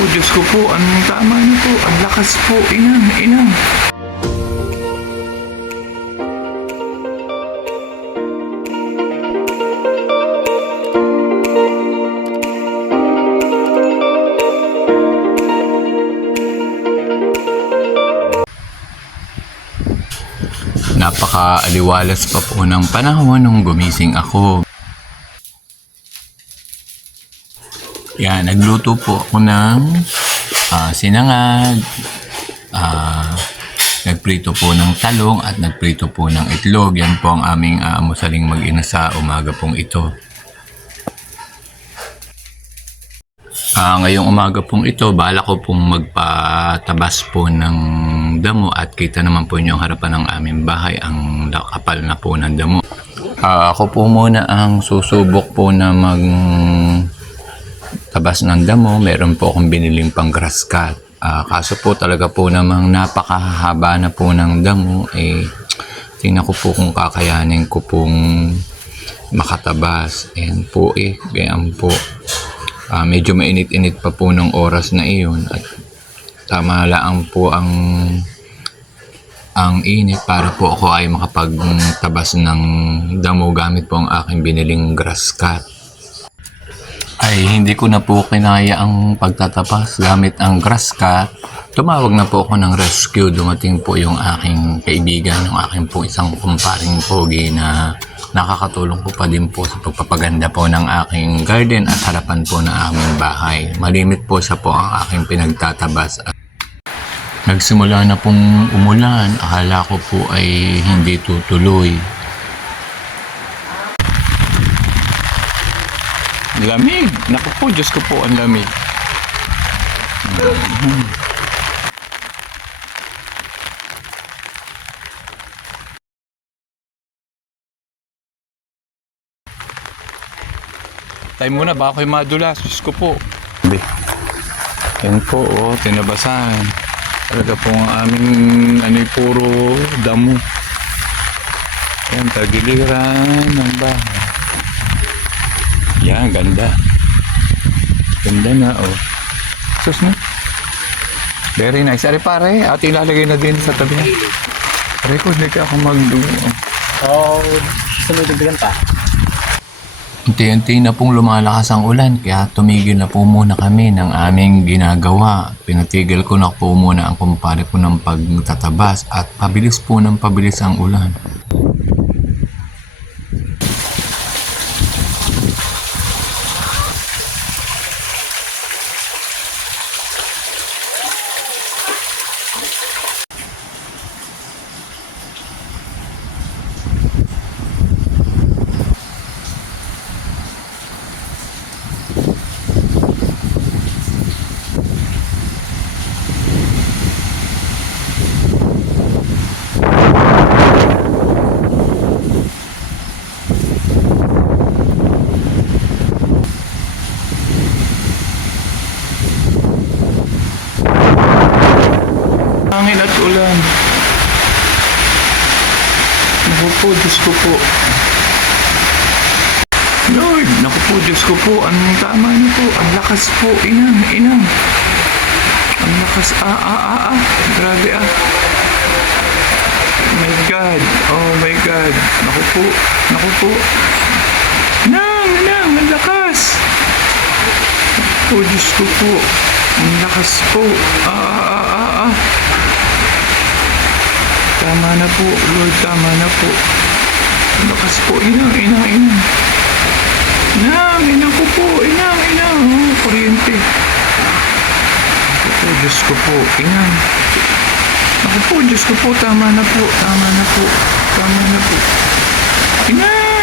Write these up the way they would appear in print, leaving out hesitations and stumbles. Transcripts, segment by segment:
po, Diyos ko po, anong tama na po, ang lakas po, inang, inang. Napaka-aliwalas pa po ng panahon nung gumising ako. Yan, nagluto po ako ng sinangag, nagprito po ng talong at nagprito po ng itlog. Yan po ang aming almusaling mag-ina sa umaga pong ito. Ngayong umaga pong ito, bala ko pong magpatabas po ng damo at kita naman po niyo ang harapan ng aming bahay, ang kapal na po ng damo. Ako po muna ang susubok po na tabas ng damo. Meron po akong biniling pang grass cut. Kaso po talaga po namang napakahaba na po ng damo. Tingnan ko po kung kakayanin ko pong makatabas. Ayan po ganyan po. Medyo mainit-init pa po ng oras na iyon at tama lang po ang init para po ako ay makapagtabas ng damo gamit po ang aking biniling grass cut. Ay hindi ko na po kinaya ang pagtatapas gamit ang grass cut. Tumawag na po ako ng rescue. Dumating po yung aking kaibigan, yung aking po isang kumparing pogi na nakakatulong po pa din po sa pagpapaganda po ng aking garden at harapan po ng aming bahay. Malimit po siya po ang aking pinagtatabas. Nagsimula na pong umulan. Akala ko po ay hindi tutuloy. Lamig! Naku po, Diyos ko po, ang lamig. Tayo muna, baka ako'y madulas. Diyos ko po. Yan po, tinabasan. Talaga po ang aming puro damo. Yan, tagiliran ng bahay. Yan, ganda. Ganda na, Sus na. Very nice. Ari pare, ating ilalagay na din sa tabi. Pare ko, hindi ka ako magdugo. Sunod pa. Unti-unti na pong lumalakas ang ulan kaya tumigil na po muna kami ng aming ginagawa. Pinatigil ko na po muna ang kumpare ko ng pagtatabas at pabilis po ng pabilis ang ulan. Hangin at ulan. Naku po, Diyos ko po. Lord, naku po, Diyos ko po. Anong tama na po? Ang lakas po. Inang, inang. Ang lakas. Grabe Oh my God. Oh my God. Naku po. Naku po. Inang, ang lakas. Naku po, Diyos ko po. Ang lakas po. Tama na po, Lord, tama na po. Ang lakas po, inang. Inang ko po, inang. Kuryente. Ako po, Diyos ko po, inang. Ako po, Diyos ko po, tama na po. Inang.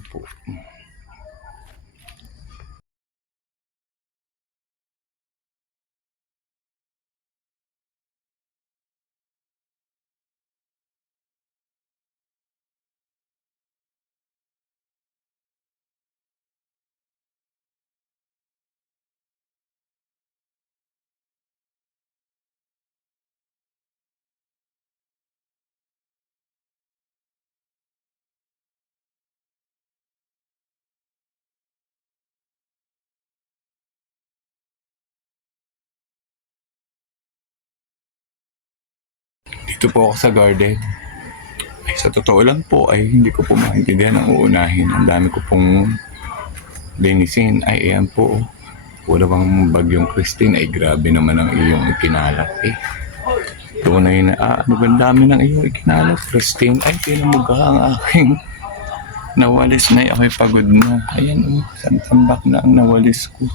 Ayan po. Dito po ako sa garden. Ay, sa totoo lang po ay hindi ko po maintindihan ang uunahin. Ang dami ko pong linisin. Ay, ayan po. Wala bang bagyong Christine? Ay, grabe naman ang iyong ikinalat. Eh, tunay na, ano ba ang dami ng iyong ikinalat, Christine? Ay, tinamuga ang aking nawalis na. Ako'y pagod na. Ayan o, santambak na ang nawalis ko.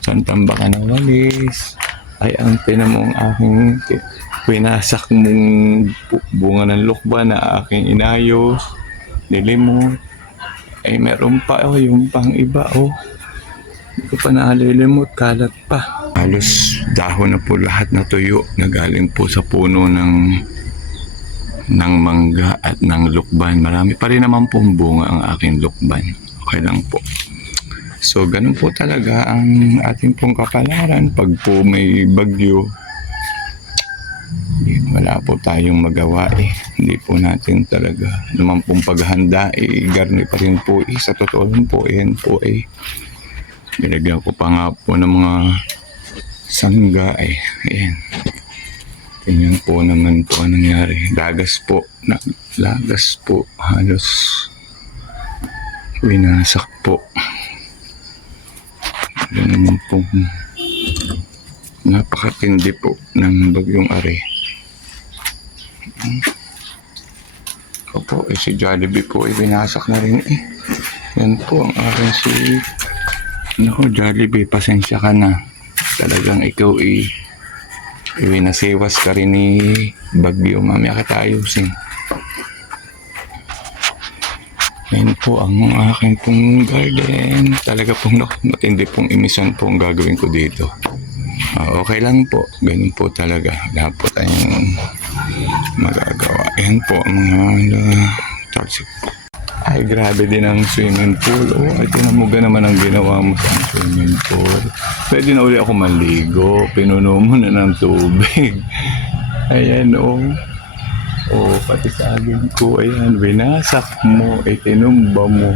Santambak ang nawalis. Ay, ang tinamong aking pinasak mong bunga ng lukba na aking inayos, nilimot. Ay, meron pa yung pang iba Hindi ko pa nalilimot, kalat pa. Halos dahon na po lahat na tuyo na galing po sa puno ng mangga at ng lukban. Marami pa rin naman pong bunga ang aking lukban. Okay lang po. So, ganun po talaga ang ating pong kapalaran pag po may bagyo. Wala po tayong magawa Hindi po natin talaga naman pong paghahanda garni pa rin po sa totoo lang po yan po nilagyan ko pa nga po ng mga sangga ayan. Tingnan po naman po anong nangyari. Lagas po. Halos winasak po. Ganun po. Napakatindi po ng bagyong Are. Opo, si Jollibee po winasak na rin Yan po ang aking si... Naku, Jollibee, pasensya ka na. Talagang ikaw iwinasiwas ka rin ni bagyo. Mamaya kita ayusin. Yan po ang aking pong garden. Talaga pong matindi pong emission po ang gagawin ko dito. Okay lang po. Ganun po talaga. Wala po tayong magagawa. Yan po ang mga toxic. Ay, grabe din ang swimming pool. Ay, tinamuga naman ang ginawa mo sa swimming pool. Pwede na uli ako maligo. Pinuno mo na ng tubig. Ayan, pati sa agin ko. Ayan, binasak mo. Tinumba mo.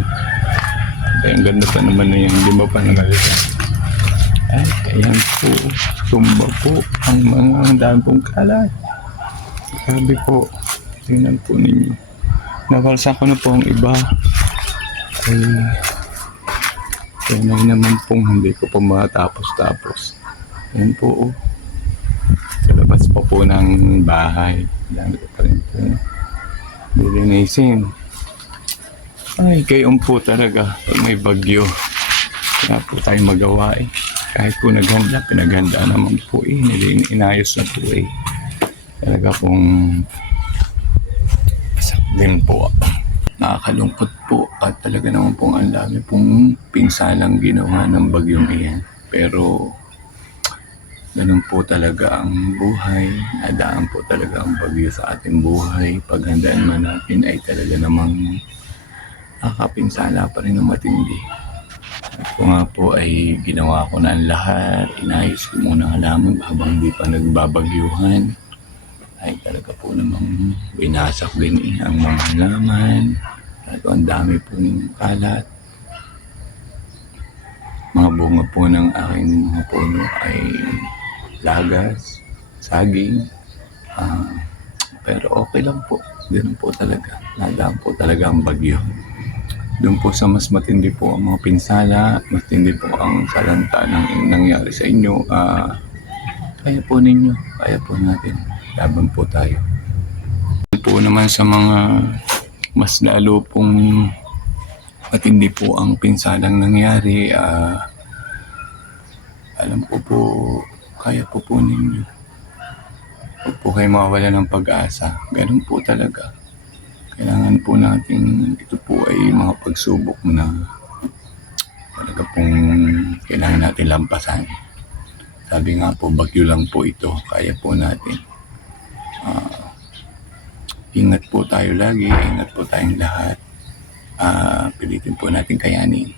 Ay, ang ganda pa naman na yan. Hindi ba pa namalitan? Ay, ayan po. Tumba po ang mga dami pong kalat. Sabi po, tingnan po ninyo. Nabalsa ko na po ang iba. Ay, tunay naman pong hindi ko pa matapos-tapos. Ayan po. Sa labas pa po ng bahay. Dami ko pa rin po dilinisin. Ay, gayon po talaga pag may bagyo. Wala po tayong magawa Kahit po naghanda, pinaghanda naman po inayos na po Talaga pong din po. Nakakalungkot po at talaga naman pong ang dami pong pinsalang ginawa ng bagyong iyan. Pero ganun po talaga ang buhay. Nadaan po talaga ang bagyo sa ating buhay. Paghandaan man natin ay talaga namang nakapinsala pa rin ng matindi. Ako nga po ay ginawa ko na ang lahat. Inayos ko muna halaman habang hindi pa nagbabagyuhan. Ay talaga po namang binasak din ang mga halaman. At ang dami pong kalat. Mga bunga po ng aking mga puno ay lagas, saging. Pero okay lang po. Ganun po talaga. Nadaan po talaga ang bagyo. Doon po sa mas matindi po ang mga pinsala, matindi po ang salanta ng nangyari sa inyo. Kaya po ninyo, kaya po natin. Laban po tayo. Po naman sa mga mas lalo pong matindi po ang pinsalang nangyari. Alam ko po, kaya po ninyo. Huwag po kayo mawawala ng pag-asa. Ganun po talaga. Kailangan po natin, ito po ay mga pagsubok na talaga pong kailangan natin lampasan. Sabi nga po, bagyo lang po ito, kaya po natin. Ingat po tayo lagi, ingat po tayong lahat. Pilitin po natin kayanin.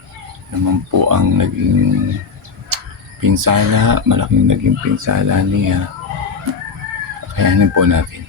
Naman po ang naging pinsala, malaking naging pinsala niya. Kayanin po natin.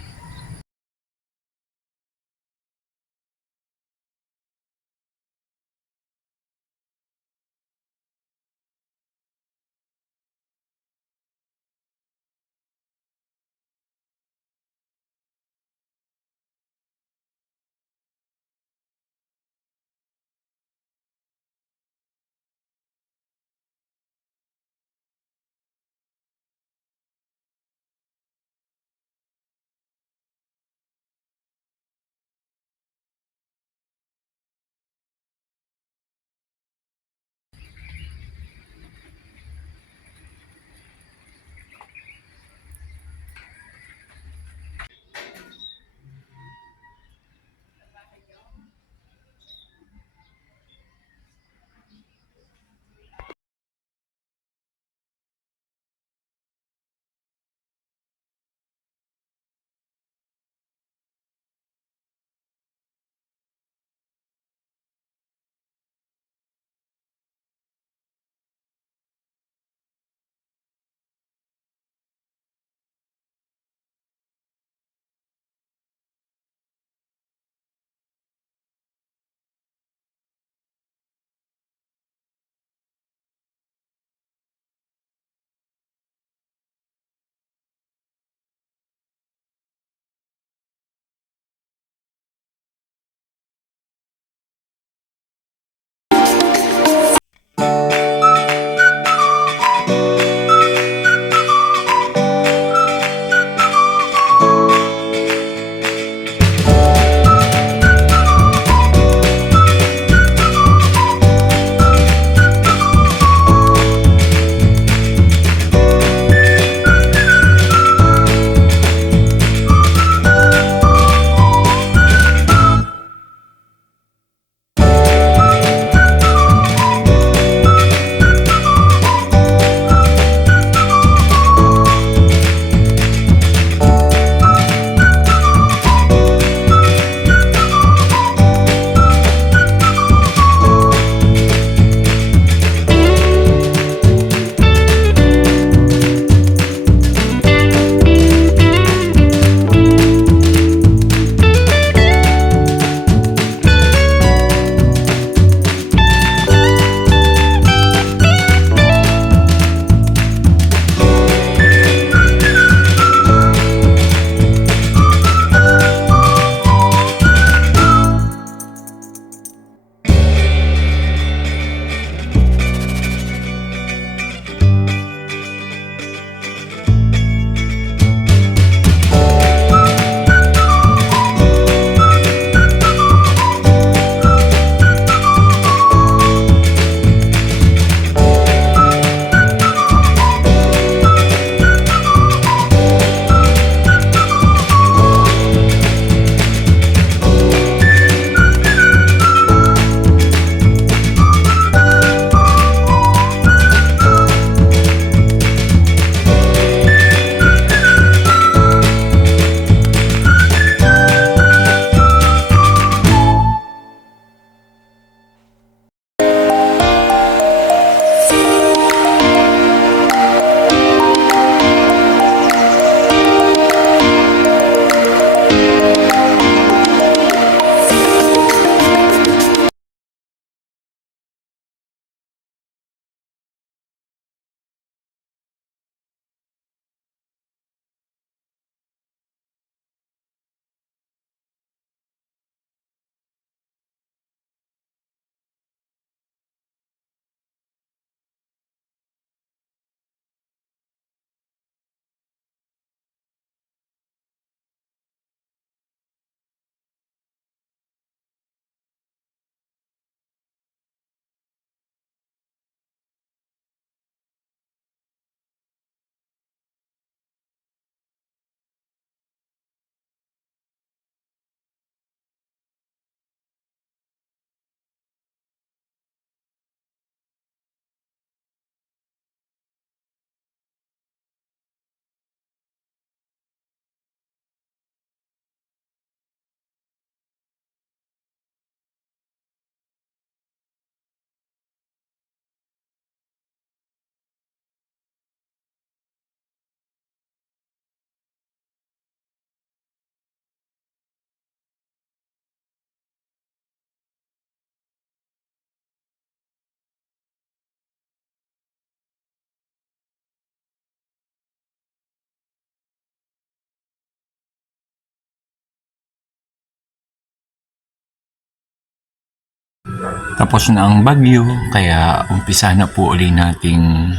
Tapos na ang bagyo, kaya umpisa na po uli nating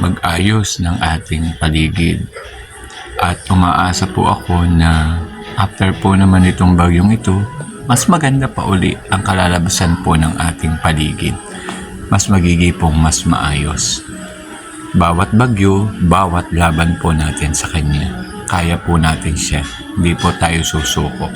mag-ayos ng ating paligid. At umaasa po ako na after po naman itong bagyong ito, mas maganda pa uli ang kalalabasan po ng ating paligid. Mas magiging pong mas maayos. Bawat bagyo, bawat laban po natin sa kanya. Kaya po natin siya. Hindi po tayo susuko.